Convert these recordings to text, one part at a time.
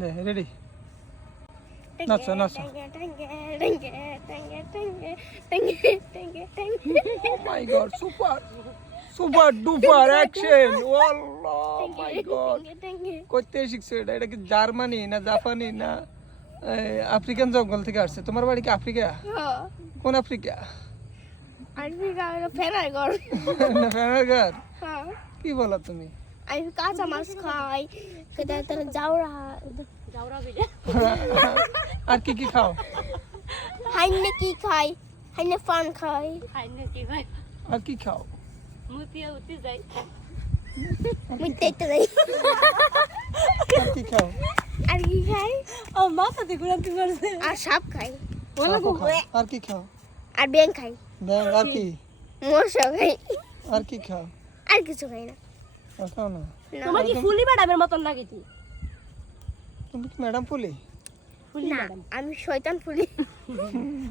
নে রেডি নাচো নাচো my god super super duper action ওয়াল্লাহ মাই গড কইতে শিখছো এটা কি জার্মানি না জাপানি না আফ্রিকান জঙ্গল থেকে আসছে তোমার বাড়ি কি আফ্রিকা কোন আফ্রিকা আফ্রিকা হলো ফেনারগড় না ফেনারগড় হ্যাঁ কি বলো তুমি আমি কাঁচা মাছ খাই সেটা তোর জাউরা বিড়া আর কি কি খাও হাইনে কি খাই হাইনে ফান খাই আর কি খাও মিটাই তো দেই আর কি খাও আর কি খাই ও মাথা দিয়ে ঘুরাতে পারছে আর সাপ খাই সাপও খাও। আর কি খাও আর ব্যাং খাই ব্যাং আর কি মশা খাই আর কি খাও আর কিছু খাই না আর খাও না তোমার কি ফুলি ম্যাডামের মতন লাগে কি তুমি কি ম্যাডাম ফুলি ফুলি না ম্যাডাম আমি শয়তান ফুলি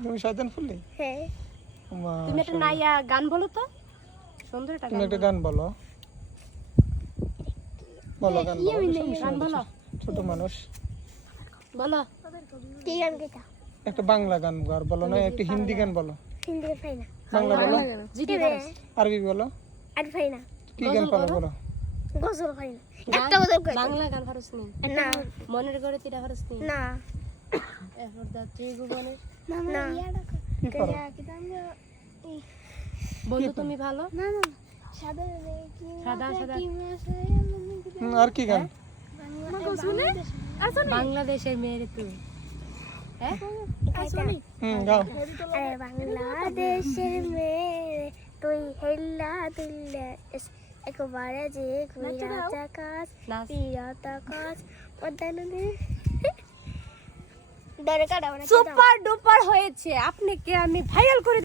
তুমি শয়তান ফুলি হ্যাঁ তুমি একটা নাইয়া গান বলো তো সুন্দর একটা তুমি গান একটা গান বলো বলো গান বলো গান বলো ছোট মানুষ বলো কি গান গাইতা একটা বাংলা গান আর বলো না একটা হিন্দি গান বলো হিন্দি খাই না বাংলা বলো জিডি ফারাস আরবি বলো আর খাই না কি গান পারো বলো গজল খাই না একটা গজল খাই বাংলা গান ফারাস নেই না মনের ঘরে তিরা ফারাস নেই না এরপর দা ত্রিভুবনের না কি করো বন্ধু তুমি ভালো না না সাদা সাদা সাদা আর কি গান বাংলাদেশের মেয়েরে তুই হ্যাঁ গাও আরে বাংলাদেশের মেয়ে তুই হেল্লা দিল্লা একবারে যে ঘুরা চাকাস নাচ পিরাতা কাজ পদ্মানদী দরকার সুপার ডুপার হয়েছে আপনাকে আমি ভাইরাল করে